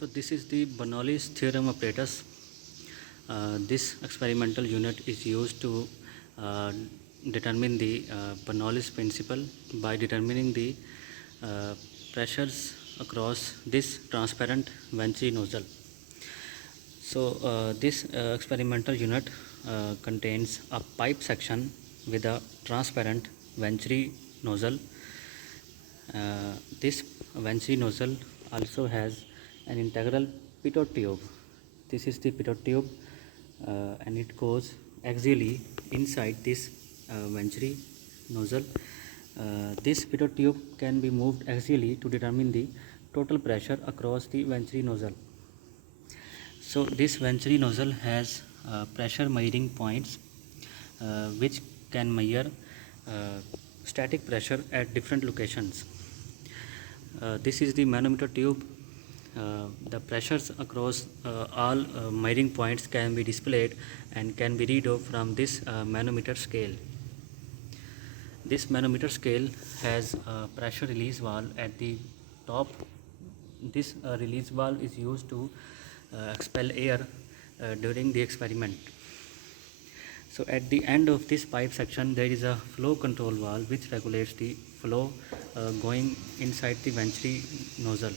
So this is the Bernoulli's theorem apparatus. This experimental unit is used to uh, determine the Bernoulli's principle by determining the uh, pressures across this transparent Venturi nozzle. So this experimental unit contains a pipe section with a transparent Venturi nozzle. This Venturi nozzle also has an integral pitot tube. This is the pitot tube and it goes axially inside this Venturi nozzle. This pitot tube can be moved axially to determine the total pressure across the Venturi nozzle. So this Venturi nozzle has pressure measuring points which can measure static pressure at different locations. This is the manometer tube. The pressures across all measuring points can be displayed and can be read off from this manometer scale. This manometer scale has a pressure release valve at the top. This release valve is used to expel air during the experiment. So at the end of this pipe section there is a flow control valve which regulates the flow going inside the Venturi nozzle.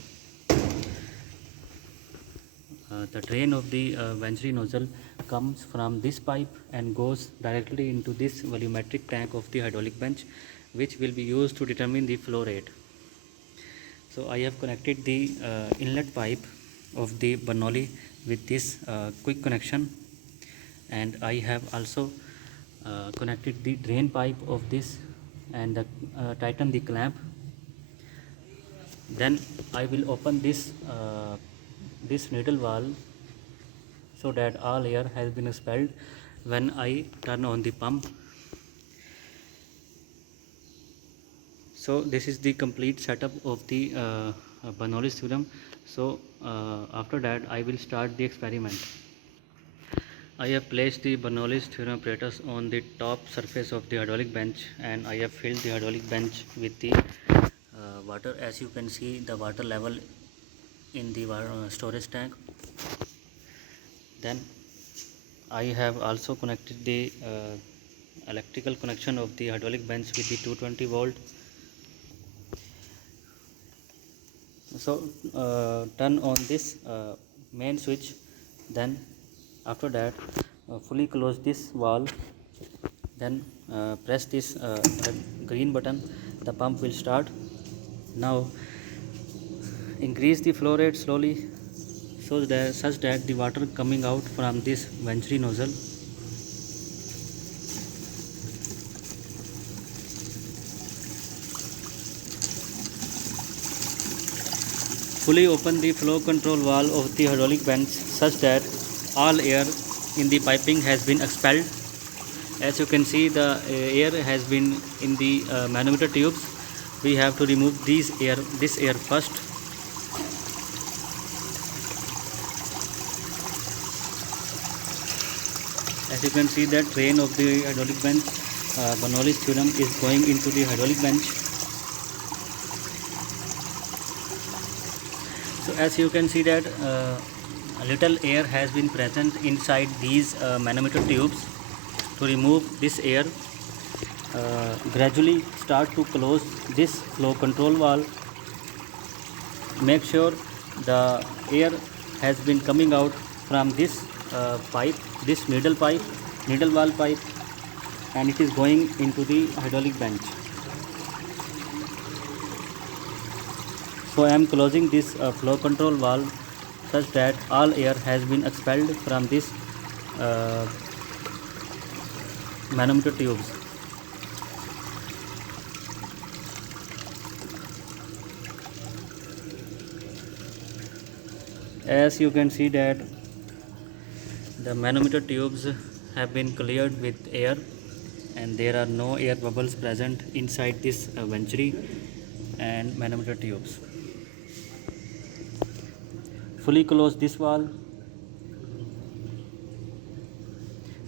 The drain of the Venturi nozzle comes from this pipe and goes directly into this volumetric tank of the hydraulic bench, which will be used to determine the flow rate. So I have connected the inlet pipe of the Bernoulli with this quick connection, and I have also connected the drain pipe of this and tighten the clamp. Then I will open this needle valve so that all air has been expelled when I turn on the pump. So this is the complete setup of the Bernoulli's theorem. So after that I will start the experiment. I have placed the Bernoulli's theorem apparatus on the top surface of the hydraulic bench, and I have filled the hydraulic bench with the water. As you can see, the water level in the storage tank. Then I have also connected the electrical connection of the hydraulic bench with the 220 volt. So turn on this main switch, then after that fully close this valve, then press this green button. The pump will start. Now increase the flow rate slowly such that the water coming out from this Venturi nozzle fully open the flow control valve of the hydraulic bench such that all air in the piping has been expelled. As you can see, the air has been in the manometer tubes. We have to remove this air first. As you can see, that drain of the hydraulic bench, Bernoulli's theorem is going into the hydraulic bench. So as you can see that a little air has been present inside these manometer tubes. To remove this air, gradually start to close this flow control valve. Make sure the air has been coming out from this pipe, this needle valve pipe, and it is going into the hydraulic bench. So I am closing this flow control valve such that all air has been expelled from this manometer tubes. As you can see that the manometer tubes have been cleared with air and there are no air bubbles present inside this Venturi and manometer tubes. Fully close this valve,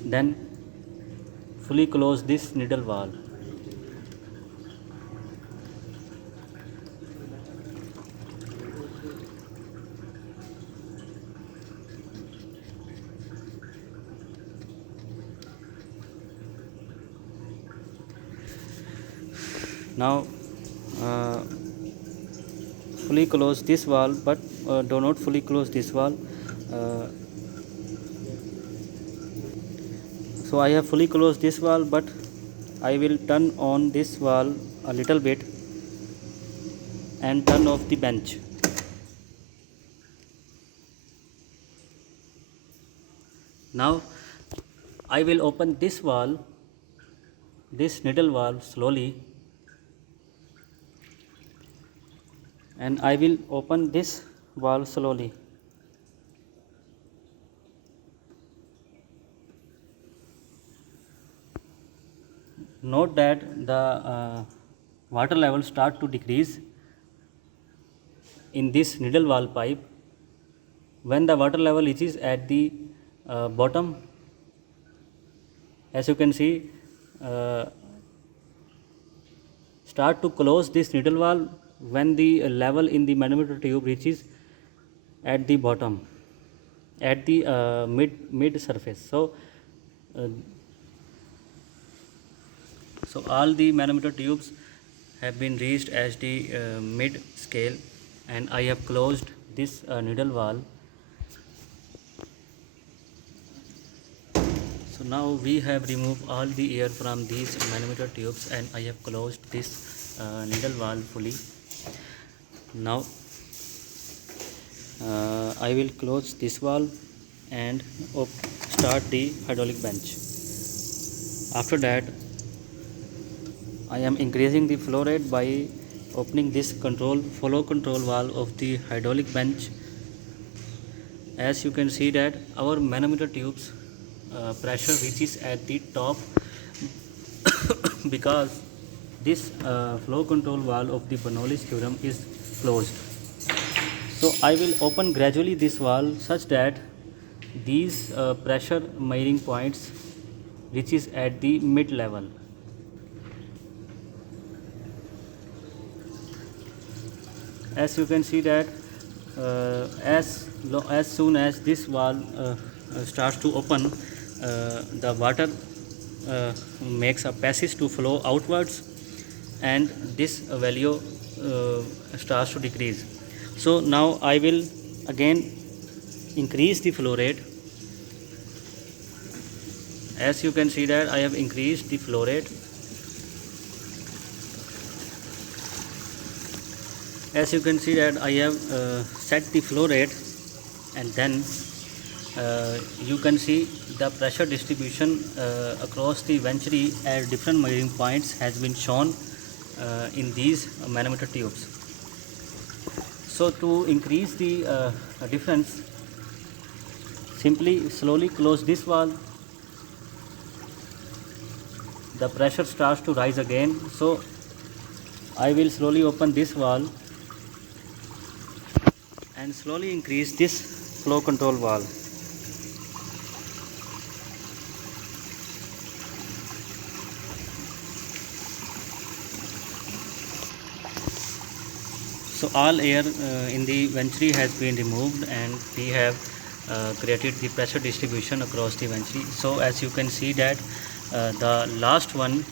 then fully close this needle valve. Now uh, fully close this valve, but do not fully close this valve. uh, so I have fully closed this valve, but I will turn on this valve a little bit and turn off the bench. Now I will open this valve, this needle valve, slowly, and I will open this valve slowly. Note that the water level start to decrease in this needle valve pipe. When the water level is at the bottom, as you can see, uh, start to close this needle valve when the level in the manometer tube reaches at the bottom, at the mid surface. Uh, so all the manometer tubes have been reached as the mid scale, and I have closed this needle valve. So now we have removed all the air from these manometer tubes, and I have closed this needle valve fully. Now I will close this valve and start the hydraulic bench. After that, I am increasing the flow rate by opening this flow control valve of the hydraulic bench. As you can see that our manometer tubes pressure reaches at the top because this flow control valve of the Bernoulli's theorem is closed. So I will open gradually this valve such that these pressure measuring points reaches at the mid level. As you can see that as soon as this valve starts to open, the water makes a passage to flow outwards, and this value starts to decrease. So now I will again increase the flow rate. As you can see that I have increased the flow rate. As you can see that I have set the flow rate, and then you can see the pressure distribution across the venturi at different measuring points has been shown in these manometer tubes. So to increase the difference, simply slowly close this valve. The pressure starts to rise again, so I will slowly open this valve and slowly increase this flow control valve. So all air in the venturi has been removed, and we have created the pressure distribution across the venturi. So as you can see that the last one,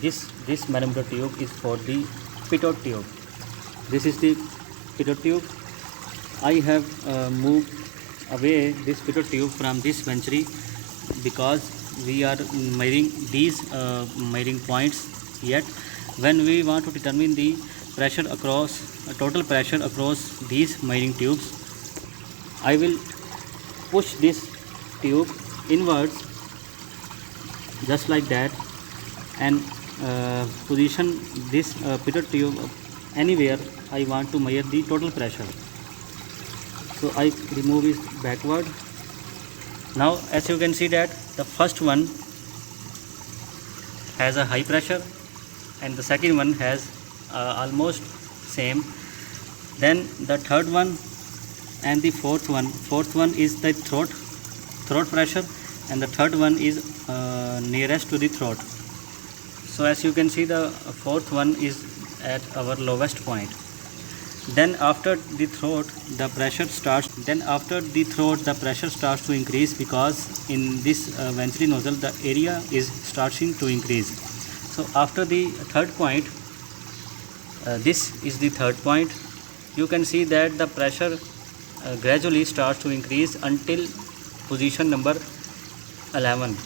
this manometer tube is for the pitot tube. This is the pitot tube. I have moved away this pitot tube from this venturi because we are measuring these measuring points. Yet when we want to determine the pressure across total pressure across these measuring tubes, I will push this tube inwards just like that, and position this pitot tube anywhere I want to measure the total pressure. So I remove it backward. Now as you can see that the first one has a high pressure, and the second one has almost same. Then the third one and the fourth one is the throat pressure, and the third one is nearest to the throat. So as you can see, the fourth one is at our lowest point. Then after the throat the pressure starts to increase, because in this venturi nozzle the area is starting to increase. So after the third point This is the third point. You can see that the pressure gradually starts to increase until position number 11.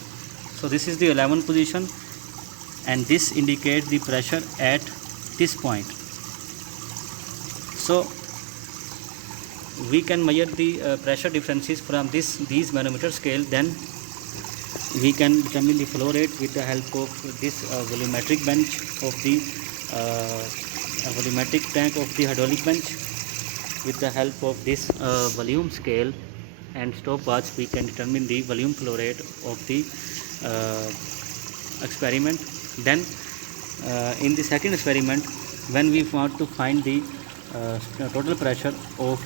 So this is the 11th position, and this indicates the pressure at this point. So we can measure the pressure differences from these manometer scale. Then we can determine the flow rate with the help of this volumetric bench of the volumetric tank of the hydraulic bench. With the help of this volume scale and stopwatch, we can determine the volume flow rate of the experiment. Then in the second experiment, when we want to find the total pressure of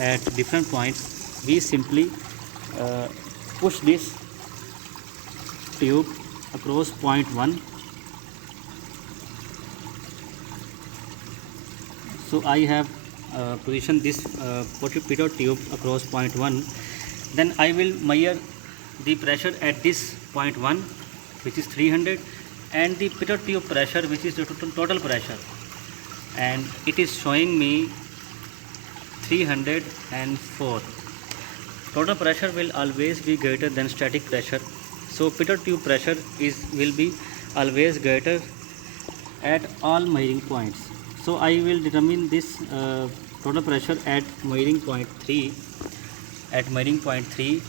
at different points, we simply push this tube across point 1. So I have positioned this pitot tube across point 1. Then I will measure the pressure at this point 1, which is 300, and the pitot tube pressure, which is the total pressure, and it is showing me 304. Total pressure will always be greater than static pressure, so pitot tube pressure will be always greater at all measuring points. So I will determine this total pressure at measuring point 3. At measuring point 3,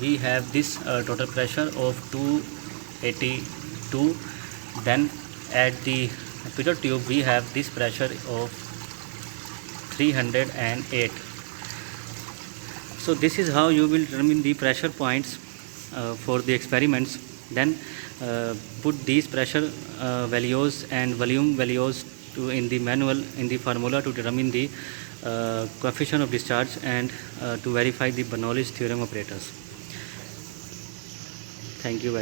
we have this total pressure of 282. Then at the pitot tube, we have this pressure of 308. So this is how you will determine the pressure points for the experiments. Then put these pressure values and volume values in the manual, in the formula, to determine the coefficient of discharge and to verify the Bernoulli's theorem operators. Thank you very much.